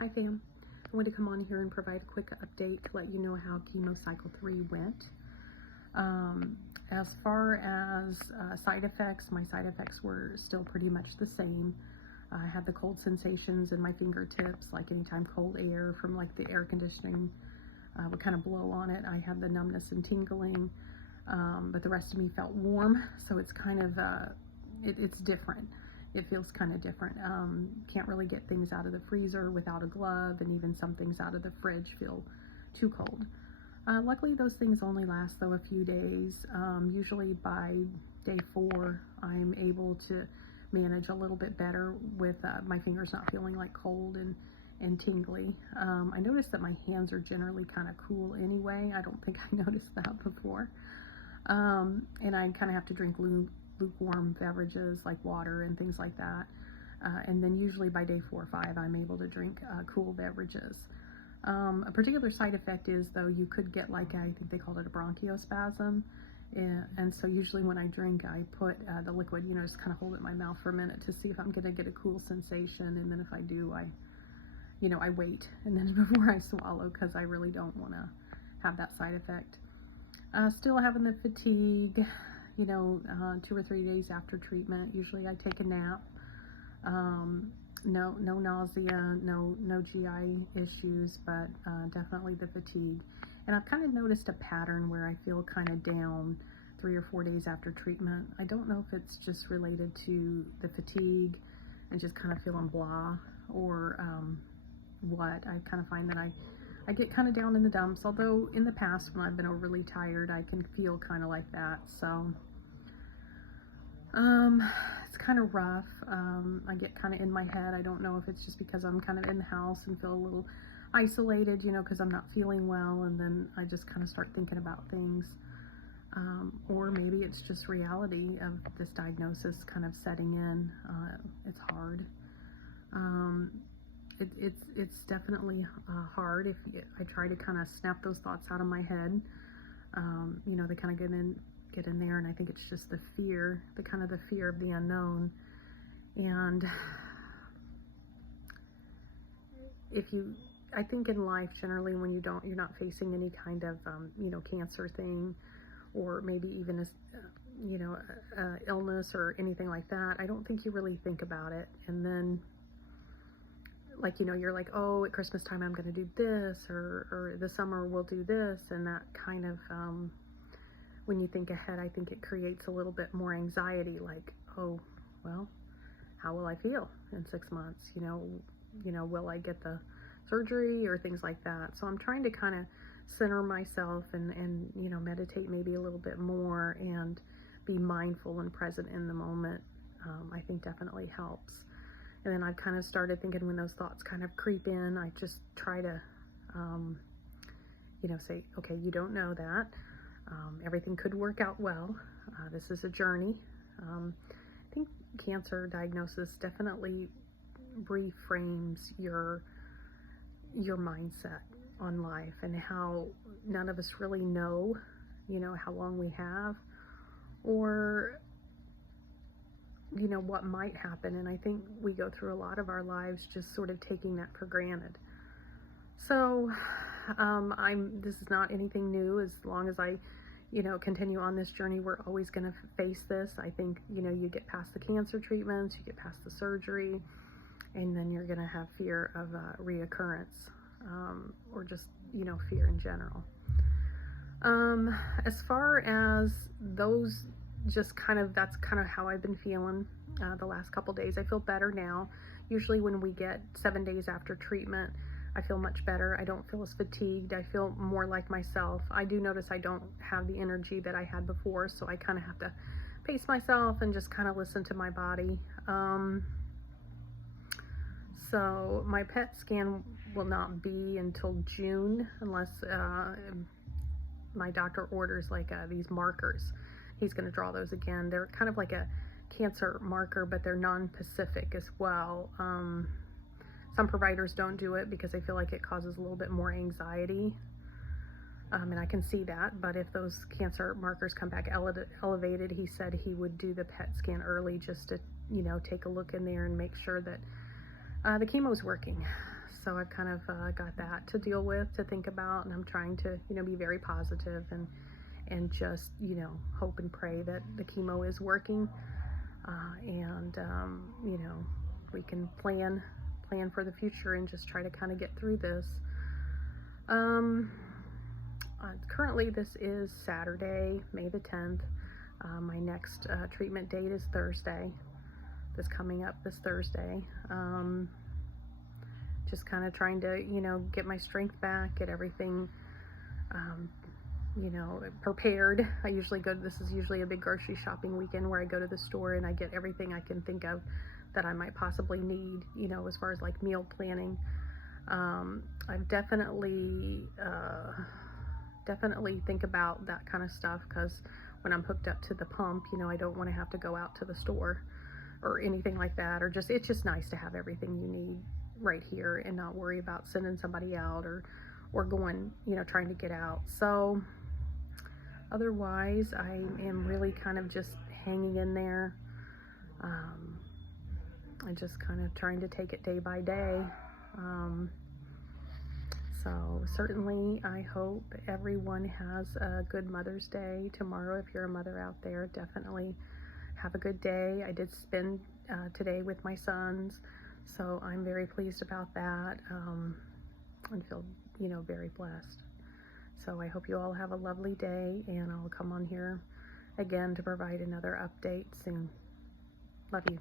Hi fam, I wanted to come on here and provide a quick update to let you know how Chemo Cycle 3 went. As far as side effects, my side effects were still pretty much the same. I had the cold sensations in my fingertips, like anytime cold air from like the air conditioning would kind of blow on it. I had the numbness and tingling, but the rest of me felt warm, so it's kind of, it's different. It feels kind of different. Can't really get things out of the freezer without a glove, and even some things out of the fridge feel too cold. Luckily, those things only last though a few days. Usually by day 4, I'm able to manage a little bit better with my fingers not feeling like cold and tingly. I noticed that my hands are generally kind of cool anyway. I don't think I noticed that before. And I kind of have to drink lukewarm beverages like water and things like that. And then usually by day 4 or 5, I'm able to drink cool beverages. A particular side effect is, though, you could get like, I think they called it a bronchospasm. And so usually when I drink, I put the liquid, just kind of hold it in my mouth for a minute to see if I'm going to get a cool sensation. And then if I do, I wait and then before I swallow, because I really don't want to have that side effect. Still having the fatigue, 2 or 3 days after treatment. Usually I take a nap. No nausea, no GI issues, but definitely the fatigue. And I've kind of noticed a pattern where I feel kind of down 3 or 4 days after treatment. I don't know if it's just related to the fatigue and just kind of feeling blah, or what. I kind of find that I get kind of down in the dumps, although in the past when I've been overly tired, I can feel kind of like that. So it's kind of rough. I get kind of in my head. I don't know if it's just because I'm kind of in the house and feel a little isolated, because I'm not feeling well, and then I just kind of start thinking about things. Or maybe it's just reality of this diagnosis kind of setting in. It's hard. It's definitely hard if I try to kind of snap those thoughts out of my head. They kind of get in there, and I think it's just the fear, the fear of the unknown. And I think in life generally, when you're not facing any kind of cancer thing, or maybe even a illness or anything like that, I don't think you really think about it. And then you're like, oh, at Christmas time I'm going to do this, or the summer we'll do this, and that kind of when you think ahead, I think it creates a little bit more anxiety, like, oh, well, how will I feel in 6 months? Will I get the surgery or things like that? So I'm trying to kind of center myself and meditate maybe a little bit more and be mindful and present in the moment. I think definitely helps. And then I've kind of started thinking, when those thoughts kind of creep in, I just try to, say, okay, you don't know that. Everything could work out well. This is a journey. I think cancer diagnosis definitely reframes your mindset on life, and how none of us really know, how long we have, or what might happen. And I think we go through a lot of our lives just sort of taking that for granted. So this is not anything new. As long as I continue on this journey, we're always going to face this. I think you get past the cancer treatments, you get past the surgery, and then you're going to have fear of reoccurrence, or just fear in general. As far as those, that's kind of how I've been feeling the last couple days. I feel better now. Usually when we get 7 days after treatment, I feel much better. I don't feel as fatigued. I feel more like myself. I do notice I don't have the energy that I had before, so I kind of have to pace myself and just kind of listen to my body. So my PET scan will not be until June, unless my doctor orders like these markers. He's going to draw those again. They're kind of like a cancer marker, but they're non-specific as well. Some providers don't do it because they feel like it causes a little bit more anxiety, and I can see that. But if those cancer markers come back elevated, he said he would do the PET scan early, just to take a look in there and make sure that the chemo's working. So I've kind of got that to deal with, to think about, and I'm trying to, be very positive and just, hope and pray that the chemo is working, and we can plan for the future and just try to kind of get through this. Currently this is Saturday, May the 10th. My next treatment date is Thursday, coming up this Thursday. Just kind of trying to, get my strength back, get everything, prepared. This is usually a big grocery shopping weekend where I go to the store and I get everything I can think of that I might possibly need, as far as like meal planning. I've definitely think about that kind of stuff, because when I'm hooked up to the pump, I don't want to have to go out to the store or anything like that, or it's just nice to have everything you need right here and not worry about sending somebody out or going, trying to get out. So otherwise, I am really kind of just hanging in there, and just kind of trying to take it day by day. So certainly I hope everyone has a good Mother's Day tomorrow. If you're a mother out there, definitely have a good day. I did spend today with my sons, so I'm very pleased about that, and feel, very blessed. So I hope you all have a lovely day, and I'll come on here again to provide another update soon. Love you.